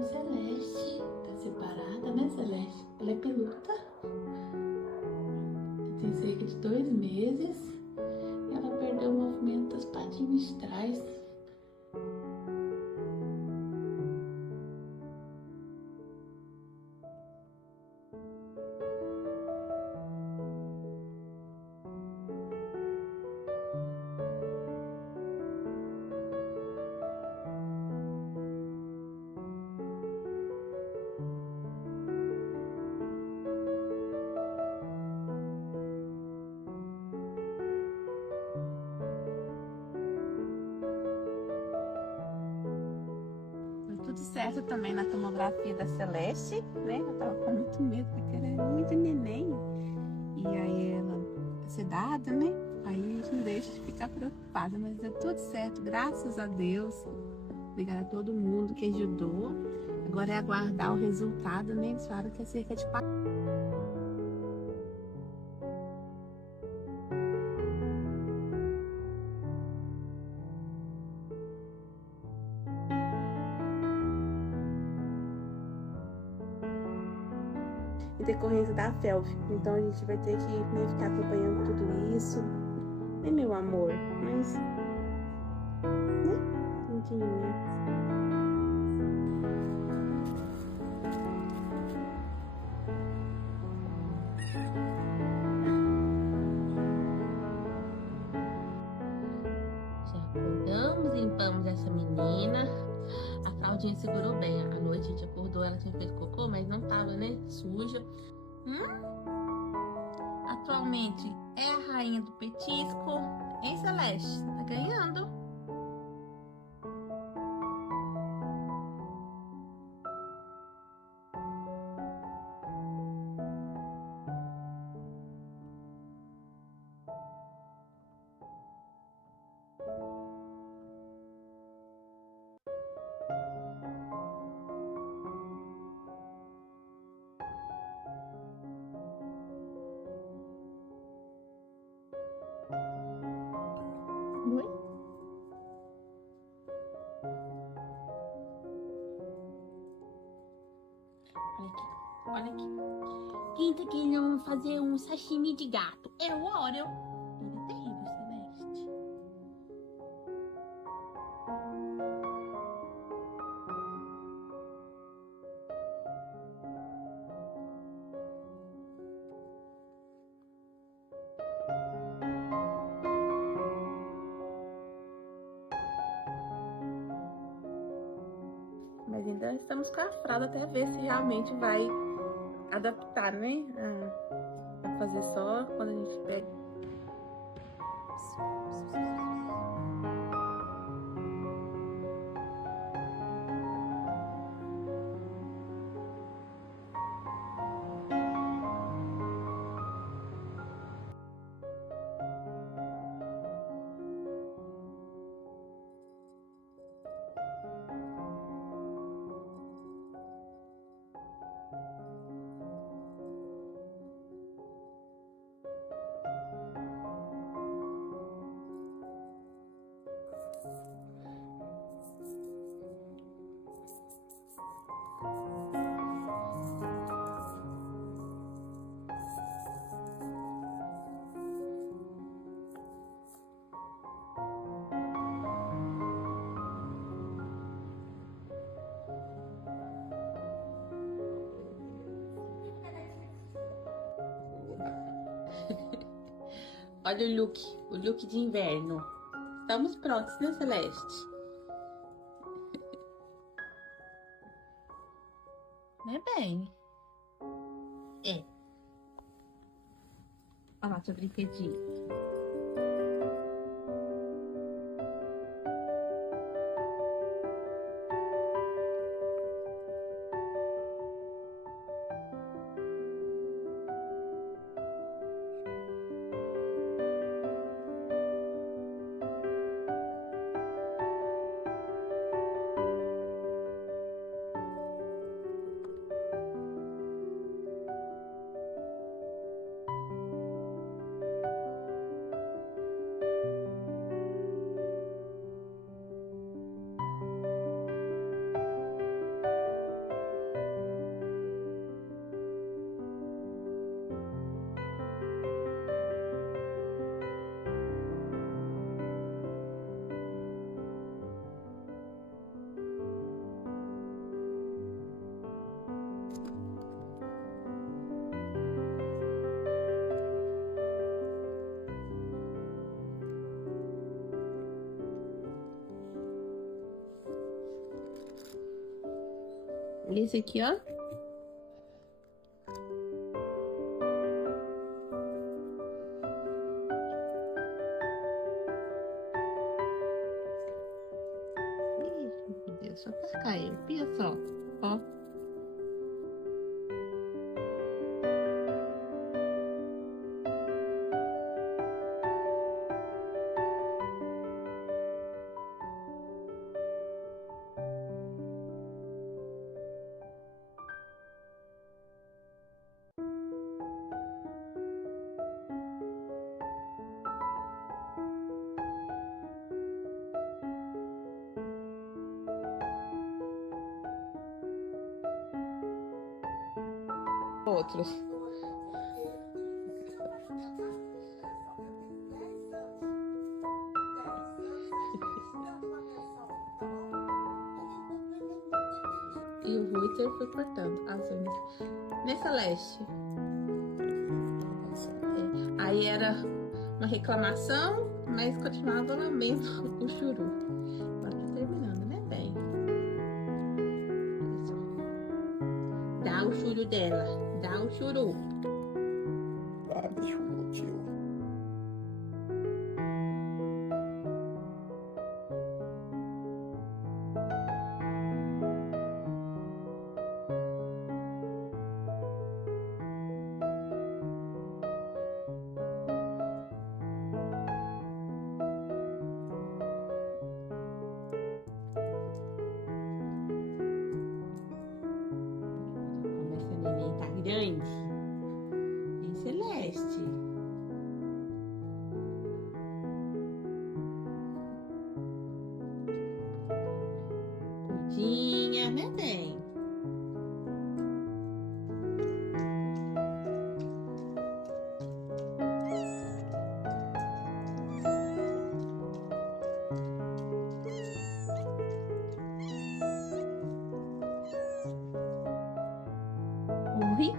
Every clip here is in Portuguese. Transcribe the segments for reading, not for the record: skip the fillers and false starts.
Essa é a Celeste. Tá separada, né, Celeste? Ela é peluda. Tem cerca de 2 meses. Ela perdeu o movimento das patinhas de trás. Tudo certo também na tomografia da Celeste, né? Eu tava com muito medo porque ela é muito neném. E aí ela é sedada, né? Aí a gente não deixa de ficar preocupada, mas deu tudo certo, graças a Deus. Obrigada a todo mundo que ajudou. Agora é aguardar o resultado, né? Eles falaram que é cerca de 4. Em decorrência da FeLV. Então a gente vai ter que, né, ficar acompanhando tudo isso. É meu amor, mas, né? Lindinha. Já acordamos, limpamos essa menina. A fraldinha segurou bem. À noite a gente acordou, ela tinha feito cocô, mas não tava, né? Suja. Atualmente é a rainha do petisco. Hein, Celeste? Tá ganhando. Oi? Olha aqui. Olha aqui. Quem tá querendo fazer um sashimi de gato? É o Oreo. Ele é terrível, Celeste. Mas ainda estamos com a fralda até ver se realmente vai adaptar, né? A fazer só quando a gente pega. Olha o look de inverno. Estamos prontos, né, Celeste? Não é bem? É. Olha lá, seu brinquedinho. Esse aqui, ó. Ih, meu Deus, só pra cair. Olha só, ó. Outros. E o Reuter foi cortando as unhas. Né, Celeste? É. Aí era uma reclamação, mas continuava lambendo o churu. Agora tá terminando, né, bem? Olha só. Dá o churu dela. Dá o churu. Ah, deixa o meu tio. Como essa neném tá grande. Em Celeste. Gordinha, né, bem? Oi?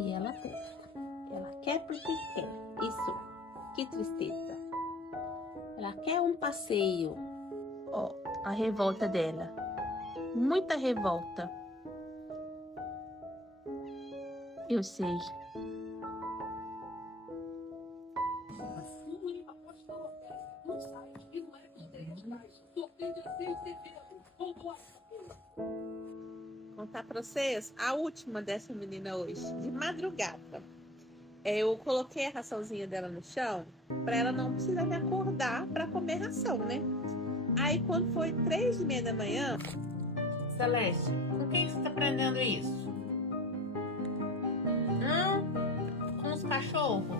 E ela quer. Ela quer porque quer. Isso. Que tristeza. Ela quer um passeio. Ó, a revolta dela. Muita revolta. Eu sei. Contar pra vocês a última dessa menina hoje, de madrugada. Eu coloquei a raçãozinha dela no chão pra ela não precisar me acordar pra comer ração, né? Aí quando foi 3h30 da manhã, Celeste, com quem você tá aprendendo isso? Com os cachorros?